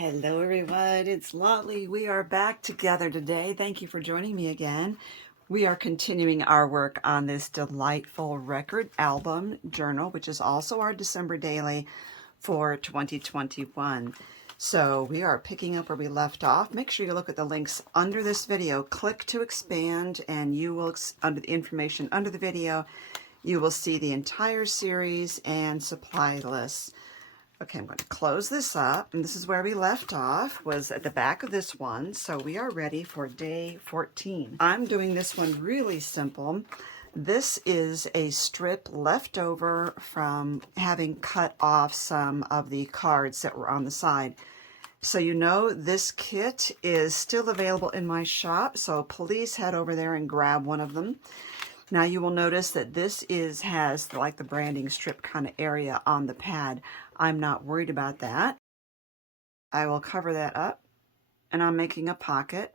Hello everyone, it's Lolly. We are back together today. Thank you for joining me again. We are continuing our work on this delightful record album journal, which is also our December daily for 2021. So we are picking up where we left off. Make sure you look at the links under this video. Click to expand and you will, under the information under the video, you will see the entire series and supply lists. Okay, I'm going to close this up, and this is where we left off, was at the back of this one, so we are ready for day 14. I'm doing this one really simple. This is a strip left over from having cut off some of the cards that were on the side. So you know this kit is still available in my shop, so please head over there and grab one of them. Now you will notice that this has like the branding strip kind of area on the pad. I'm not worried about that. I will cover that up, and I'm making a pocket.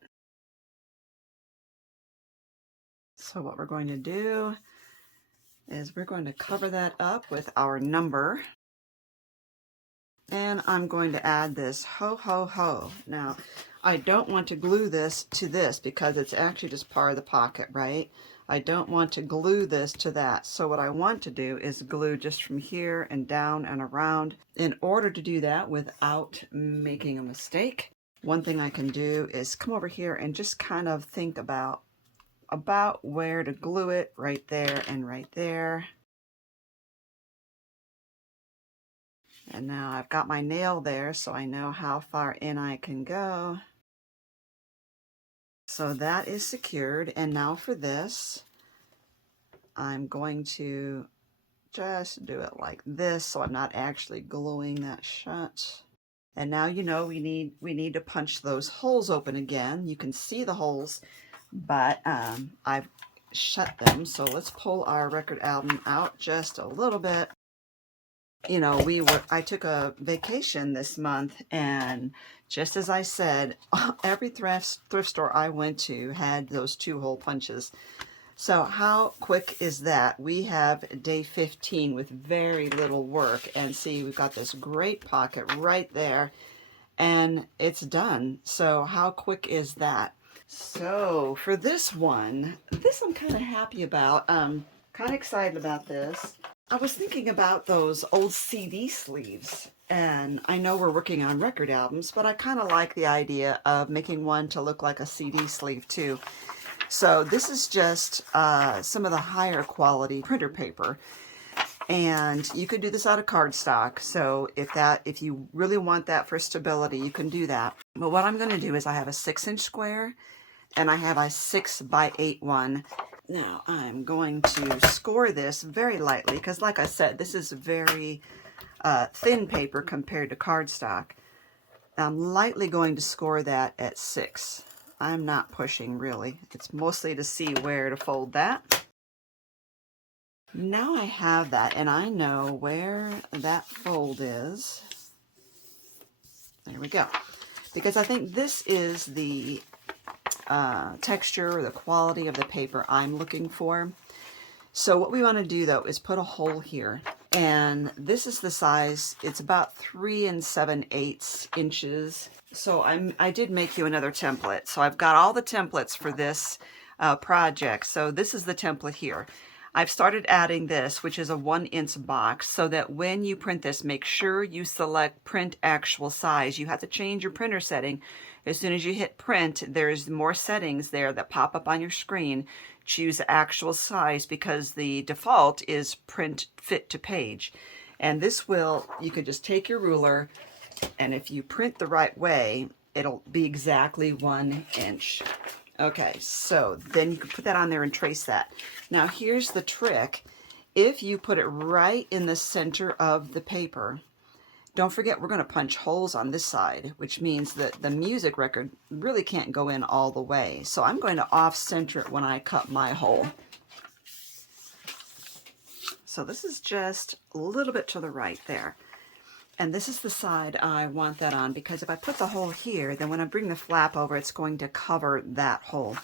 So what we're going to do is we're going to cover that up with our number. And I'm going to add this ho ho ho. Now, I don't want to glue this to this because it's actually just part of the pocket, right? I don't want to glue this to that. So what I want to do is glue just from here and down and around. In order to do that without making a mistake, one thing I can do is come over here and just kind of think about where to glue it, right there and right there. And now I've got my nail there, so I know how far in I can go. So that is secured. And now for this, I'm going to just do it like this, so I'm not actually gluing that shut. And now you know we need to punch those holes open again. You can see the holes, but I've shut them. So let's pull our record album out just a little bit. You know, I took a vacation this month, and just as I said, every thrift store I went to had those 2-hole punches. So how quick is that? We have day 15 with very little work, and see, we've got this great pocket right there, and it's done. So how quick is that? So for this one, I'm kind of happy about. Kind of excited about this. I was thinking about those old CD sleeves, and I know we're working on record albums, but I kind of like the idea of making one to look like a CD sleeve too. So this is just some of the higher quality printer paper, and you could do this out of cardstock. So if you really want that for stability, you can do that. But what I'm going to do is I have a 6-inch square, and I have a 6x8 one. Now I'm going to score this very lightly because, like I said, this is very thin paper compared to cardstock. I'm lightly going to score that at 6. I'm not pushing really. It's mostly to see where to fold that. Now I have that, and I know where that fold is. There we go. Because I think this is the texture or the quality of the paper I'm looking for. So what we want to do though is put a hole here, and this is the size. It's about 3 7/8 inches. So I did make you another template. So I've got all the templates for this project. So this is the template here. I've started adding this, which is a 1-inch box, so that when you print this, make sure you select print actual size. You have to change your printer setting. As soon as you hit print, there's more settings there that pop up on your screen. Choose actual size because the default is print fit to page. And this will, you can just take your ruler, and if you print the right way, it'll be exactly 1 inch. Okay, so then you can put that on there and trace that. Now here's the trick. If you put it right in the center of the paper, don't forget we're going to punch holes on this side, which means that the music record really can't go in all the way. So I'm going to off-center it when I cut my hole. So this is just a little bit to the right there. And this is the side I want that on, because if I put the hole here, then when I bring the flap over, it's going to cover that hole.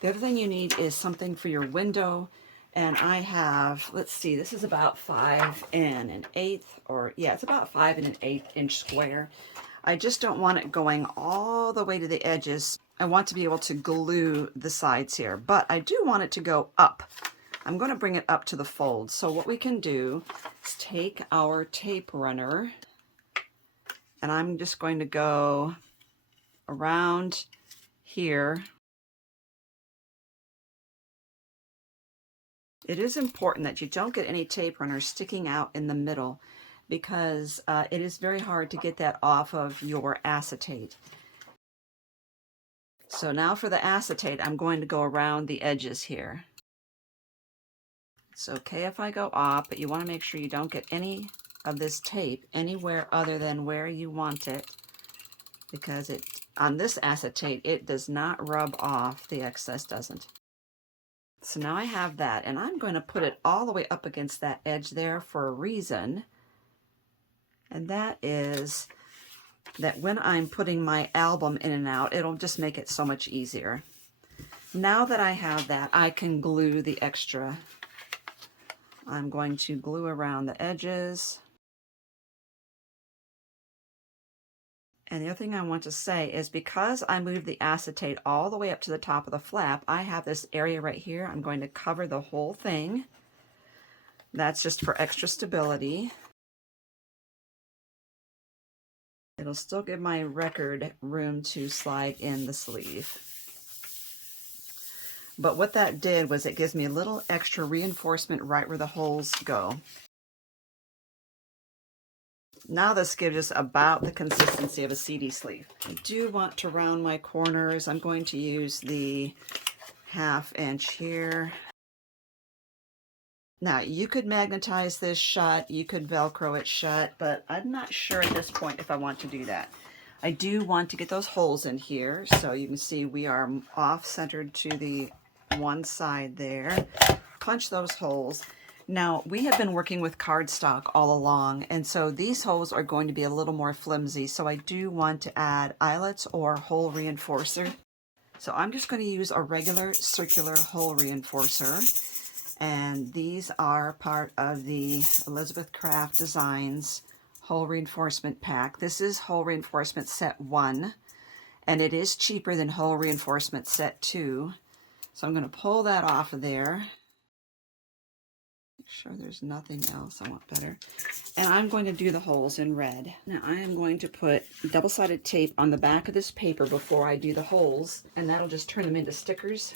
The other thing you need is something for your window. And I have, let's see, this is about 5 1/8, or yeah, it's about 5 1/8 inch square. I just don't want it going all the way to the edges. I want to be able to glue the sides here, but I do want it to go up. I'm going to bring it up to the fold. So what we can do is take our tape runner, and I'm just going to go around here. It is important that you don't get any tape runners sticking out in the middle, because it is very hard to get that off of your acetate. So now for the acetate, I'm going to go around the edges here. It's okay if I go off, but you want to make sure you don't get any of this tape anywhere other than where you want it, because on this acetate, it does not rub off. The excess doesn't. So now I have that, and I'm going to put it all the way up against that edge there for a reason. And that is that when I'm putting my album in and out, it'll just make it so much easier. Now that I have that, I can glue the extra. I'm going to glue around the edges. And the other thing I want to say is, because I moved the acetate all the way up to the top of the flap, I have this area right here. I'm going to cover the whole thing. That's just for extra stability. It'll still give my record room to slide in the sleeve. But what that did was it gives me a little extra reinforcement right where the holes go. Now this gives us about the consistency of a CD sleeve. I do want to round my corners. I'm going to use the 1/2 inch here. Now you could magnetize this shut, you could Velcro it shut, but I'm not sure at this point if I want to do that. I do want to get those holes in here, so you can see we are off-centered to the one side there. Punch those holes. Now, we have been working with cardstock all along, and so these holes are going to be a little more flimsy, so I do want to add eyelets or hole reinforcer. So I'm just going to use a regular circular hole reinforcer, and these are part of the Elizabeth Craft Designs hole reinforcement pack. This is hole reinforcement set 1, and it is cheaper than hole reinforcement set 2. So I'm going to pull that off of there. Make sure there's nothing else I want better. And I'm going to do the holes in red. Now I am going to put double-sided tape on the back of this paper before I do the holes, and that'll just turn them into stickers.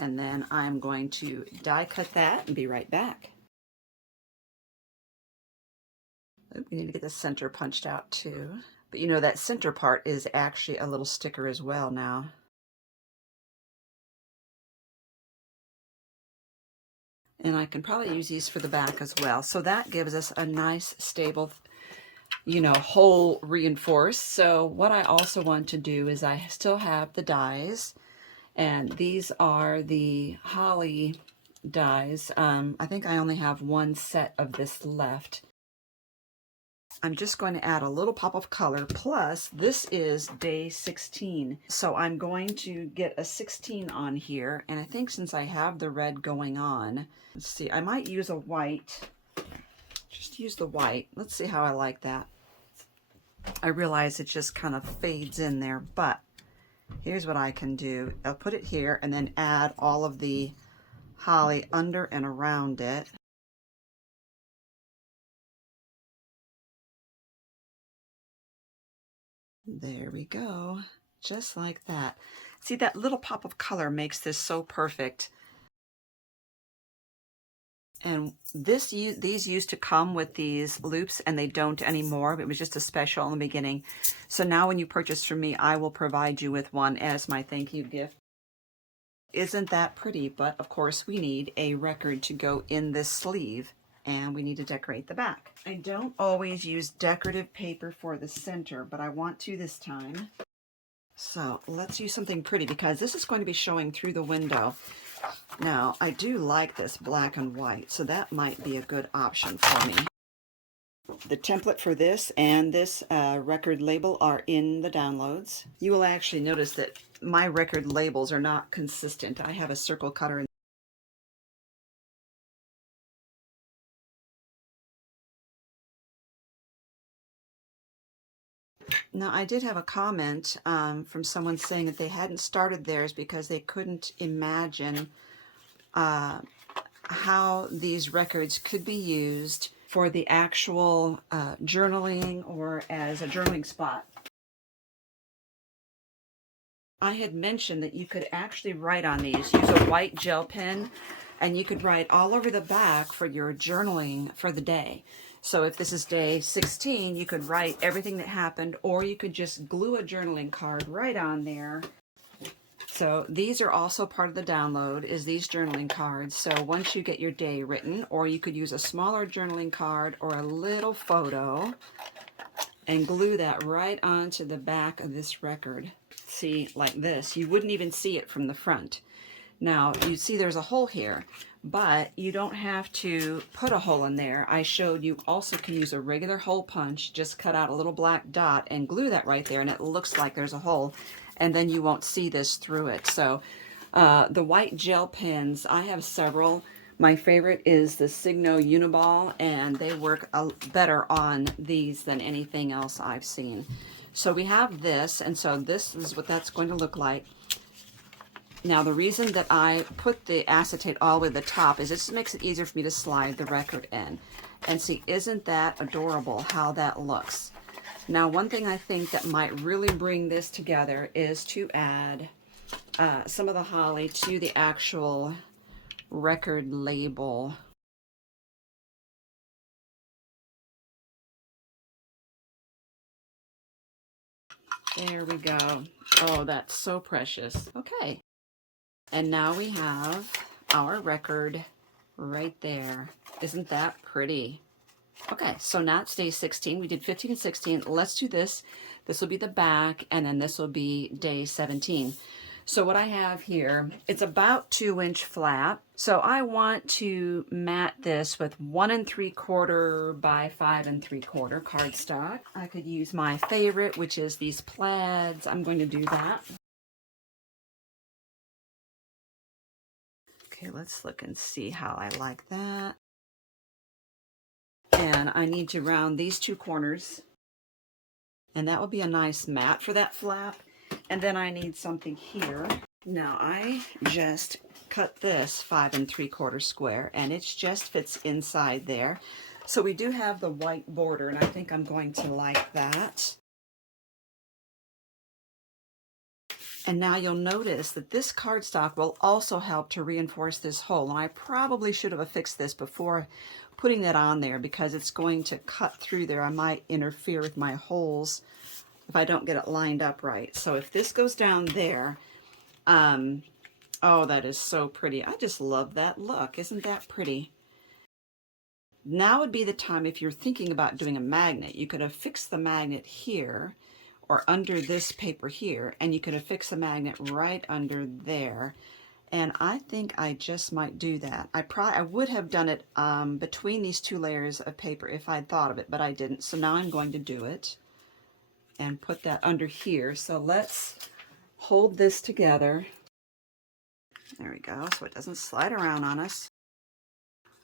And then I'm going to die cut that and be right back. We need to get the center punched out too. But you know, that center part is actually a little sticker as well now. And I can probably use these for the back as well. So that gives us a nice, stable, you know, hole reinforced. So what I also want to do is I still have the dies, and these are the holly dies. I think I only have one set of this left. I'm just going to add a little pop of color, plus this is day 16. So I'm going to get a 16 on here, and I think since I have the red going on, let's see, I might use a white. Just use the white. Let's see how I like that. I realize it just kind of fades in there, but here's what I can do. I'll put it here and then add all of the holly under and around it. There we go, just like that. See, that little pop of color makes this so perfect. And these used to come with these loops, and they don't anymore. It was just a special in the beginning. So now when you purchase from me, I will provide you with one as my thank you gift. Isn't that pretty? But of course we need a record to go in this sleeve, and we need to decorate the back. I don't always use decorative paper for the center, but I want to this time. So let's use something pretty, because this is going to be showing through the window. Now, I do like this black and white, so that might be a good option for me. The template for this and this record label are in the downloads. You will actually notice that my record labels are not consistent. I have a circle cutter Now, I did have a comment from someone saying that they hadn't started theirs because they couldn't imagine how these records could be used for the actual journaling or as a journaling spot. I had mentioned that you could actually write on these. Use a white gel pen, and you could write all over the back for your journaling for the day. So if this is day 16, you could write everything that happened, or you could just glue a journaling card right on there. So these are also part of the download, is these journaling cards. So once you get your day written, or you could use a smaller journaling card or a little photo and glue that right onto the back of this record. See, like this. You wouldn't even see it from the front. Now, you see there's a hole here, but you don't have to put a hole in there. I showed you also can use a regular hole punch, just cut out a little black dot and glue that right there, and it looks like there's a hole, and then you won't see this through it. So the white gel pens, I have several. My favorite is the Signo Uniball, and they work better on these than anything else I've seen. So we have this, and so this is what that's going to look like. Now, the reason that I put the acetate all the way to the top is it just makes it easier for me to slide the record in. And see, isn't that adorable how that looks? Now, one thing I think that might really bring this together is to add some of the holly to the actual record label. There we go. Oh, that's so precious. Okay. And now we have our record right there. Isn't that pretty? Okay, so now it's day 16. We did 15 and 16. Let's do this. This will be the back, and then this will be day 17. So what I have here, it's about 2-inch flat. So I want to mat this with 1 3/4 by 5 3/4 cardstock. I could use my favorite, which is these plaids. I'm going to do that. Okay, let's look and see how I like that. And I need to round these 2 corners. And that will be a nice mat for that flap. And then I need something here. Now I just cut this 5 3/4 square, and it just fits inside there. So we do have the white border, and I think I'm going to like that. And now you'll notice that this cardstock will also help to reinforce this hole. And I probably should have affixed this before putting that on there because it's going to cut through there. I might interfere with my holes if I don't get it lined up right. So if this goes down there, oh, that is so pretty. I just love that look. Isn't that pretty? Now would be the time if you're thinking about doing a magnet. You could affix the magnet here or under this paper here, and you could affix a magnet right under there. And I think I just might do that. I would have done it between these 2 layers of paper if I'd thought of it, but I didn't. So now I'm going to do it and put that under here. So let's hold this together. There we go, so it doesn't slide around on us.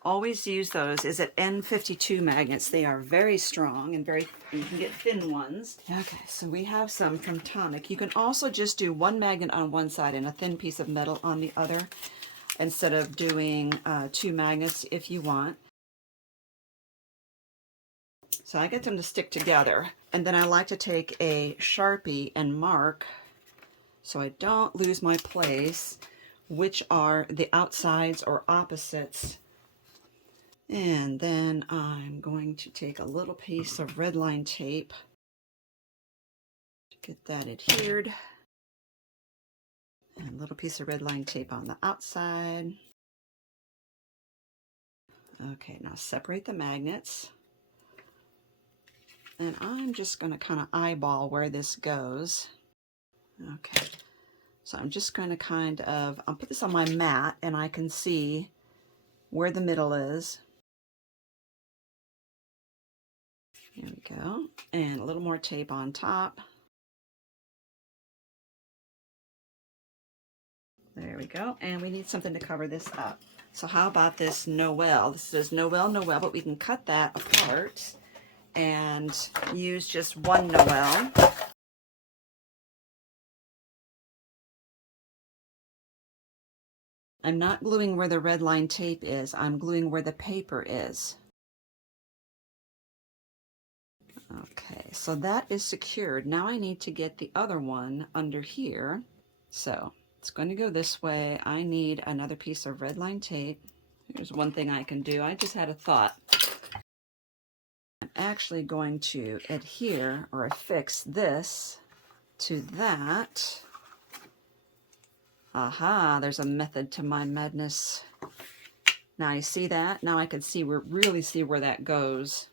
Always use those. Is it N52 magnets? They are very strong and you can get thin ones. Okay, so we have some from Tonic. You can also just do 1 magnet on one side and a thin piece of metal on the other instead of doing 2 magnets if you want. So I get them to stick together. And then I like to take a Sharpie and mark so I don't lose my place, which are the outsides or opposites. And then I'm going to take a little piece of red line tape to get that adhered. And a little piece of red line tape on the outside. Okay, now separate the magnets. And I'm just going to kind of eyeball where this goes. Okay, so I'm just going to I'll put this on my mat and I can see where the middle is. Here we go. And a little more tape on top. There we go. And we need something to cover this up. So how about this Noel? This says Noel, Noel, but we can cut that apart. and use just one Noel. I'm not gluing where the red line tape is, I'm gluing where the paper is. Okay, so that is secured. Now I need to get the other one under here. So it's going to go this way. I need another piece of red line tape. Here's one thing I can do. I just had a thought. I'm actually going to adhere or affix this to that. Aha, there's a method to my madness. Now you see that? Now I can see really see where that goes.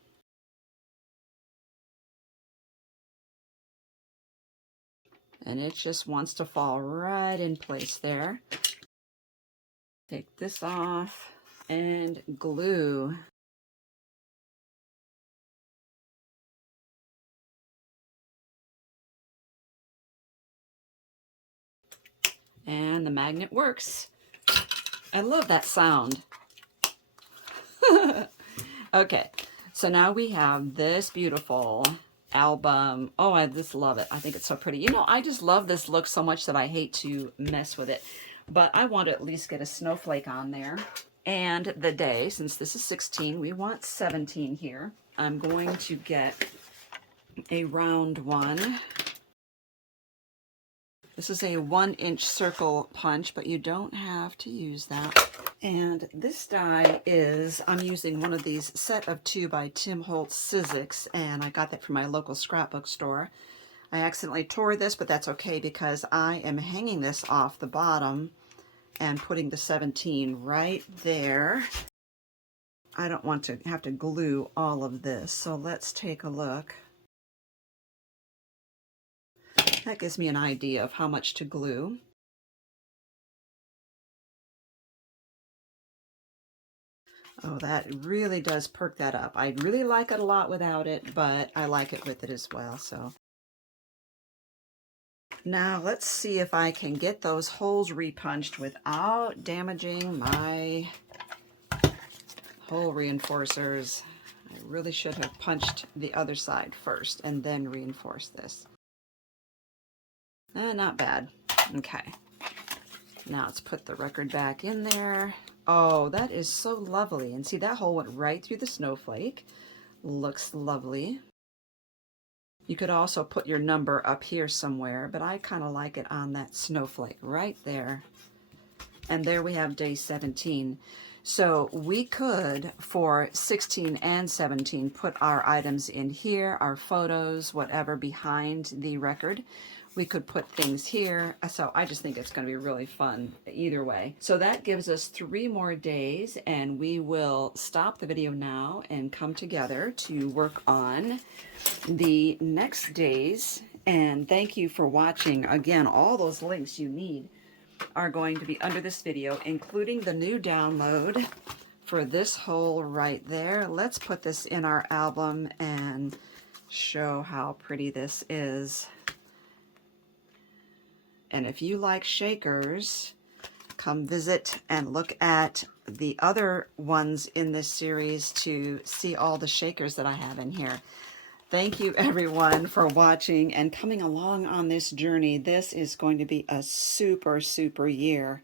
And it just wants to fall right in place there. Take this off and glue. And the magnet works. I love that sound. Okay, so now we have this beautiful album. Oh, I just love it. I think it's so pretty. You know, I just love this look so much that I hate to mess with it. But I want to at least get a snowflake on there. And the day, since this is 16, we want 17 here. I'm going to get a round one. This is a 1-inch circle punch, but you don't have to use that. And this die is, I'm using one of these set of 2 by Tim Holtz Sizzix, and I got that from my local scrapbook store. I accidentally tore this, but that's okay because I am hanging this off the bottom and putting the 17 right there. I don't want to have to glue all of this, so let's take a look. That gives me an idea of how much to glue. Oh, that really does perk that up. I really like it a lot without it, but I like it with it as well. So now let's see if I can get those holes repunched without damaging my hole reinforcers. I really should have punched the other side first and then reinforced this. Not bad. Okay. Now let's put the record back in there. Oh, that is so lovely. And see, that hole went right through the snowflake. Looks lovely. You could also put your number up here somewhere, but I kind of like it on that snowflake right there. And there we have day 17. So we could, for 16 and 17, put our items in here, our photos, whatever, behind the record. We could put things here. So I just think it's going to be really fun either way. So that gives us 3 more days, and we will stop the video now and come together to work on the next days. And thank you for watching. Again, all those links you need are going to be under this video, including the new download for this hole right there. Let's put this in our album and show how pretty this is. And if you like shakers, come visit and look at the other ones in this series to see all the shakers that I have in here. Thank you everyone for watching and coming along on this journey. This is going to be a super, super year.